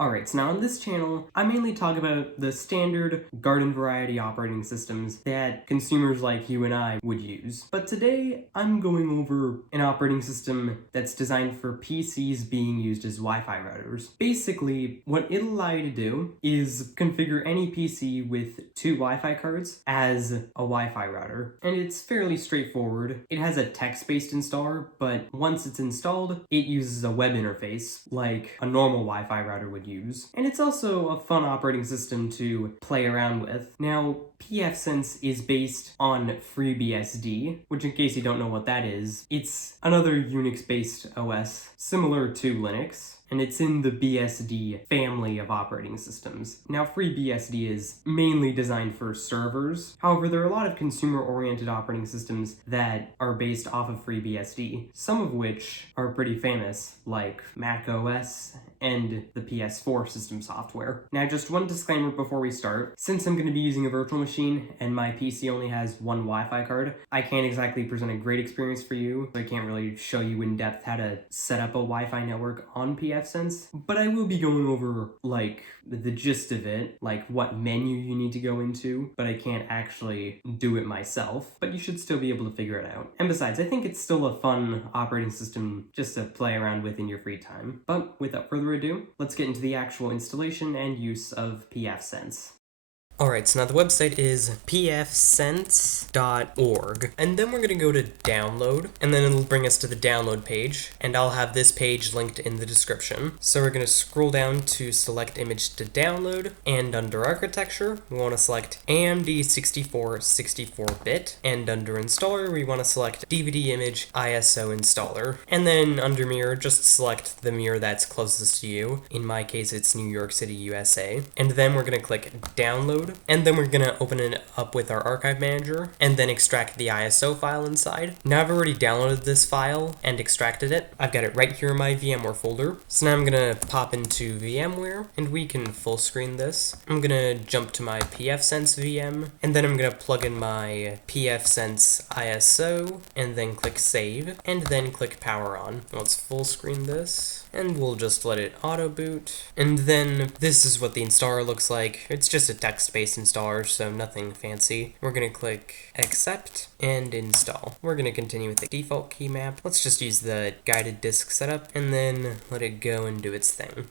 Alright, so now on this channel, I mainly talk about the standard garden variety operating systems that consumers like you and I would use. But today, I'm going over an operating system that's designed for PCs being used as Wi-Fi routers. Basically, what it'll allow you to do is configure any PC with two Wi-Fi cards as a Wi-Fi router. And it's fairly straightforward. It has a text-based installer, but once it's installed, it uses a web interface like a normal Wi-Fi router would use. And it's also a fun operating system to play around with. Now, pfSense is based on FreeBSD, which in case you don't know what that is, it's another Unix-based OS similar to Linux. And it's in the BSD family of operating systems. Now, FreeBSD is mainly designed for servers. However, there are a lot of consumer-oriented operating systems that are based off of FreeBSD, some of which are pretty famous, like Mac OS and the PS4 system software. Now, just one disclaimer before we start. Since I'm going to be using a virtual machine and my PC only has one Wi-Fi card, I can't exactly present a great experience for you. I can't really show you in depth how to set up a Wi-Fi network on pfSense, but I will be going over like the gist of it, like what menu you need to go into, but I can't actually do it myself, but you should still be able to figure it out. And besides, I think it's still a fun operating system just to play around with in your free time. But without further ado, let's get into the actual installation and use of pfSense. Alright, so now the website is pfSense.org, and then we're going to go to download, and then it'll bring us to the download page, and I'll have this page linked in the description. So we're going to scroll down to select image to download, and under architecture, we want to select AMD 64-bit, and under installer, we want to select DVD image ISO installer, and then under mirror, just select the mirror that's closest to you. In my case, it's New York City, USA, and then we're going to click download. And then we're going to open it up with our archive manager and then extract the ISO file inside. Now I've already downloaded this file and extracted it. I've got it right here in my VMware folder. So now I'm going to pop into VMware and we can full screen this. I'm going to jump to my pfSense VM and then I'm going to plug in my pfSense ISO and then click save and then click power on. Let's full screen this and we'll just let it auto boot. And then this is what the installer looks like. It's just a text-based installer, so nothing fancy. We're going to click accept and install. We're going to continue with the default key map. Let's just use the guided disk setup and then let it go and do its thing.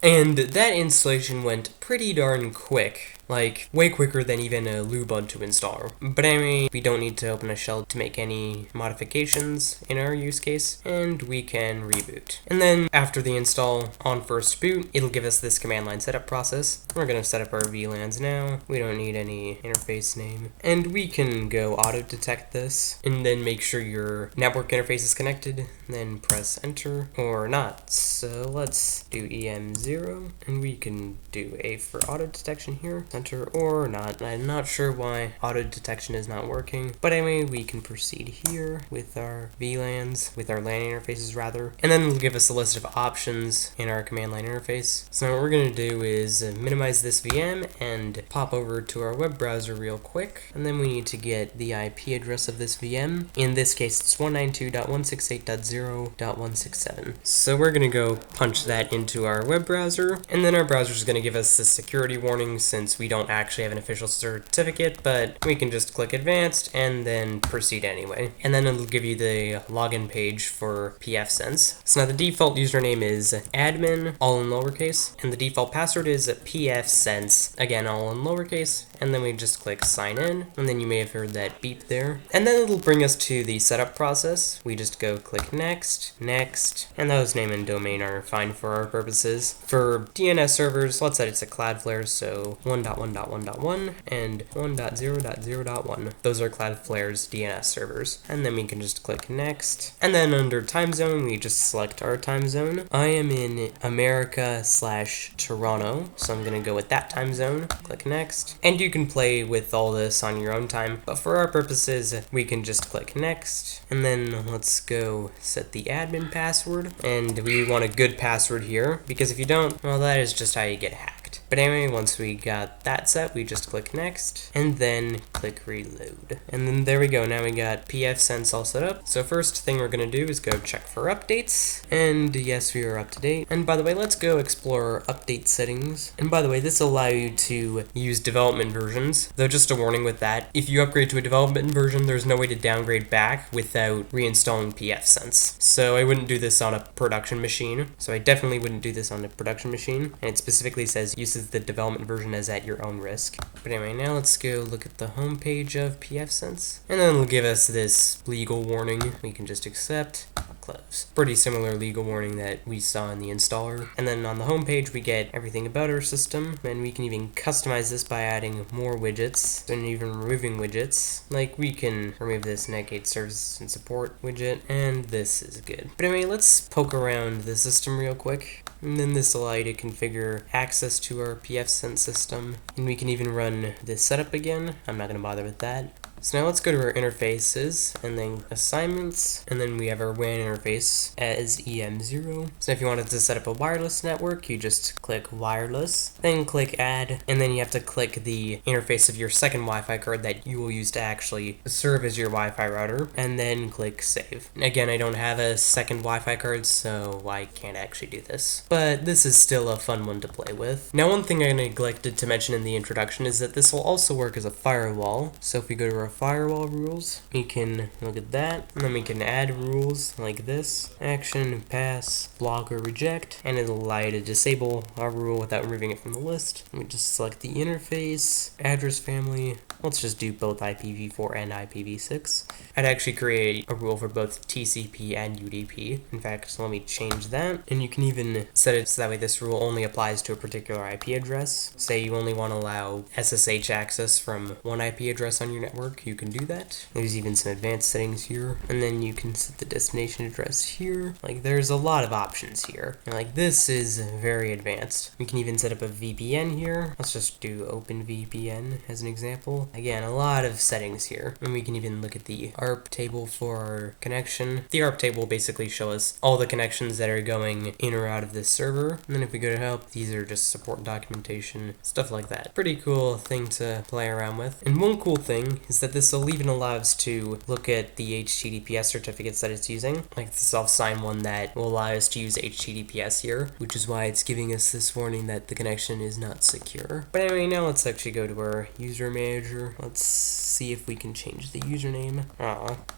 And that installation went pretty darn quick. Like, way quicker than even a Lubuntu installer. But anyway, we don't need to open a shell to make any modifications in our use case, and we can reboot. And then, after the install on first boot, it'll give us this command line setup process. We're gonna set up our VLANs now. We don't need any interface name. And we can go auto detect this, and then make sure your network interface is connected, then press enter, or not. So let's do EM0, and we can do A for auto detection here. Enter or not. I'm not sure why auto detection is not working, but anyway, we can proceed here with our VLANs, with our LAN interfaces rather, and then it'll give us a list of options in our command line interface. So now what we're going to do is minimize this VM and pop over to our web browser real quick, and then we need to get the IP address of this VM. In this case, it's 192.168.0.167. So we're going to go punch that into our web browser, and then our browser is going to give us the security warning since we don't actually have an official certificate, but we can just click advanced and then proceed anyway. And then it'll give you the login page for pfSense. So now the default username is admin, all in lowercase, and the default password is pfSense, again, all in lowercase, and then we just click sign in, and then you may have heard that beep there. And then it'll bring us to the setup process. We just go click next, next, and those name and domain are fine for our purposes. For DNS servers, let's set it to Cloudflare, so 1.1.1.1 and 1.0.0.1. Those are Cloudflare's DNS servers. And then we can just click next. And then under time zone, we just select our time zone. I am in America/Toronto, so I'm gonna go with that time zone. Click next. And you can play with all this on your own time, but for our purposes, we can just click next. And then let's go set the admin password. And we want a good password here, because if you don't, well, that is just how you get hacked. But anyway, once we got that set, we just click next and then click reload. And then there we go. Now we got pfSense all set up. So first thing we're going to do is go check for updates. And yes, we are up to date. And by the way, let's go explore update settings. And by the way, this will allow you to use development versions. Though just a warning with that, if you upgrade to a development version, there's no way to downgrade back without reinstalling pfSense. So I wouldn't do this on a production machine. So I definitely wouldn't do this on a production machine. And it specifically says uses the development version as at your own risk. But anyway, now let's go look at the home page of pfSense. And then it'll give us this legal warning. We can just accept. Close. Pretty similar legal warning that we saw in the installer. And then on the home page we get everything about our system, and we can even customize this by adding more widgets and even removing widgets. Like we can remove this Netgate services and support widget, and this is good. But anyway, let's poke around the system real quick. And then this will allow you to configure access to our pfSense system. And we can even run this setup again. I'm not going to bother with that. So now let's go to our interfaces and then assignments, and then we have our WAN interface as EM0. So if you wanted to set up a wireless network, you just click wireless, then click add, and then you have to click the interface of your second Wi-Fi card that you will use to actually serve as your Wi-Fi router, and then click save. Again, I don't have a second Wi-Fi card, so I can't actually do this, but this is still a fun one to play with. Now, one thing I neglected to mention in the introduction is that this will also work as a firewall. So if we go to our firewall rules, we can look at that, and then we can add rules like this: action, pass, block, or reject, and it'll allow you to disable our rule without removing it from the list. We just select the interface, address family. Let's just do both IPv4 and IPv6. I'd actually create a rule for both TCP and UDP. In fact, let me change that. And you can even set it so that way this rule only applies to a particular IP address. Say you only want to allow SSH access from one IP address on your network, you can do that. There's even some advanced settings here. And then you can set the destination address here. Like, there's a lot of options here. And like, this is very advanced. We can even set up a VPN here. Let's just do OpenVPN as an example. Again, a lot of settings here. And we can even look at the ARP table for our connection. The ARP table will basically show us all the connections that are going in or out of this server. And then if we go to help, these are just support documentation, stuff like that. Pretty cool thing to play around with. And one cool thing is that this will even allow us to look at the HTTPS certificates that it's using. Like the self-sign one that will allow us to use HTTPS here, which is why it's giving us this warning that the connection is not secure. But anyway, now let's actually go to our user manager. Let's see if we can change the username.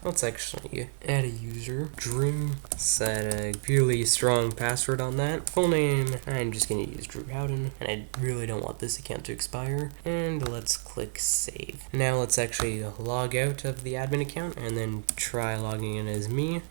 Let's actually add a user. Drew. Set a really strong password on that. Full name, I'm just going to use Drew Howden, and I really don't want this account to expire. And let's click save. Now let's actually log out of the admin account and then try logging in as me.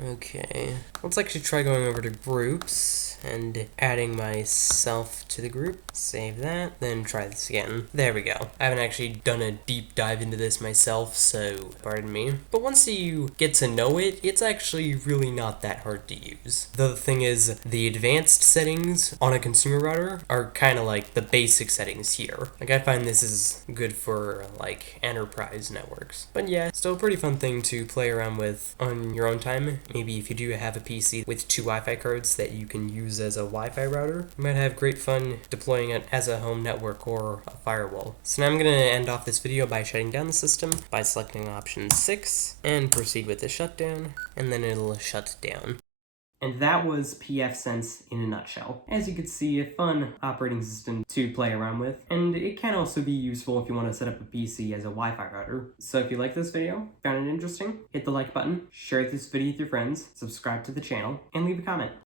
Okay. Let's actually try going over to groups and adding myself to the group. Save that, then try this again. There we go. I haven't actually done a deep dive into this myself, so pardon me. But once you get to know it, it's actually really not that hard to use. The thing is, the advanced settings on a consumer router are kind of like the basic settings here. Like, I find this is good for like enterprise networks. But yeah, still a pretty fun thing to play around with on your own time. Maybe if you do have a PC with 2 Wi-Fi cards that you can use as a Wi-Fi router, you might have great fun deploying it as a home network or a firewall. So now I'm going to end off this video by shutting down the system by selecting option 6 and proceed with the shutdown, and then it'll shut down. And that was pfSense in a nutshell. As you can see, a fun operating system to play around with, and it can also be useful if you want to set up a PC as a Wi-Fi router. So if you like this video, found it interesting, hit the like button, share this video with your friends, subscribe to the channel, and leave a comment.